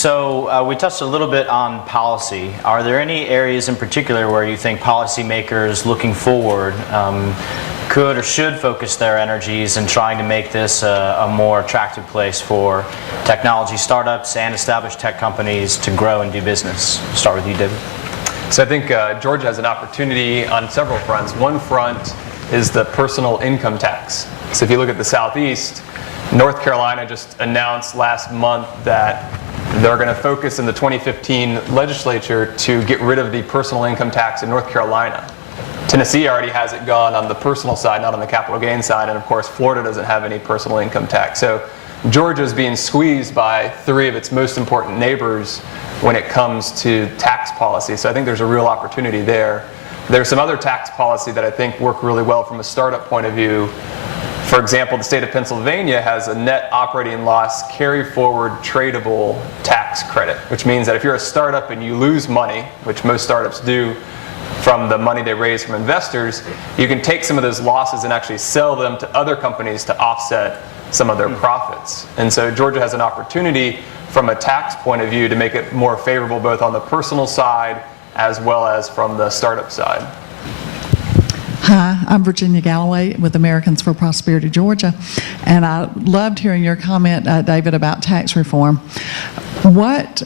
So we touched a little bit on policy. Are there any areas in particular where you think policymakers looking forward could or should focus their energies in trying to make this a more attractive place for technology startups and established tech companies to grow and do business? Start with you, David. So I think Georgia has an opportunity on several fronts. One front is the personal income tax. So if you look at the Southeast, North Carolina just announced last month that they're going to focus in the 2015 legislature to get rid of the personal income tax in North Carolina. Tennessee already has it gone on the personal side, not on the capital gain side, and of course Florida doesn't have any personal income tax. So Georgia is being squeezed by three of its most important neighbors when it comes to tax policy. So I think there's a real opportunity there. There's some other tax policy that I think work really well from a startup point of view. For example, the state of Pennsylvania has a net operating loss carry forward tradable tax credit, which means that if you're a startup and you lose money, which most startups do from the money they raise from investors, you can take some of those losses and actually sell them to other companies to offset some of their profits. And so Georgia has an opportunity from a tax point of view to make it more favorable both on the personal side as well as from the startup side. Hi, I'm Virginia Galloway with Americans for Prosperity Georgia, and I loved hearing your comment, David, about tax reform. What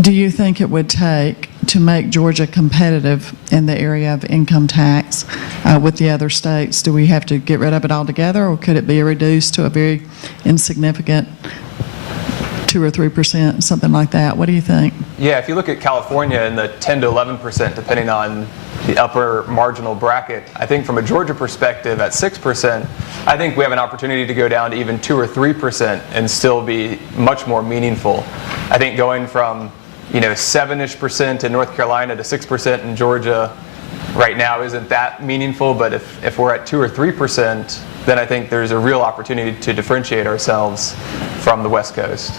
do you think it would take to make Georgia competitive in the area of income tax with the other states? Do we have to get rid of it altogether, or could it be reduced to a very insignificant 2 or 3%, something like that? What do you think? Yeah, if you look at California in the 10 to 11%, depending on the upper marginal bracket, I think from a Georgia perspective at 6%, I think we have an opportunity to go down to even 2 or 3% and still be much more meaningful. I think going from 7-ish% in North Carolina to 6% in Georgia right now isn't that meaningful, but if we're at 2 or 3%, then I think there's a real opportunity to differentiate ourselves from the West Coast.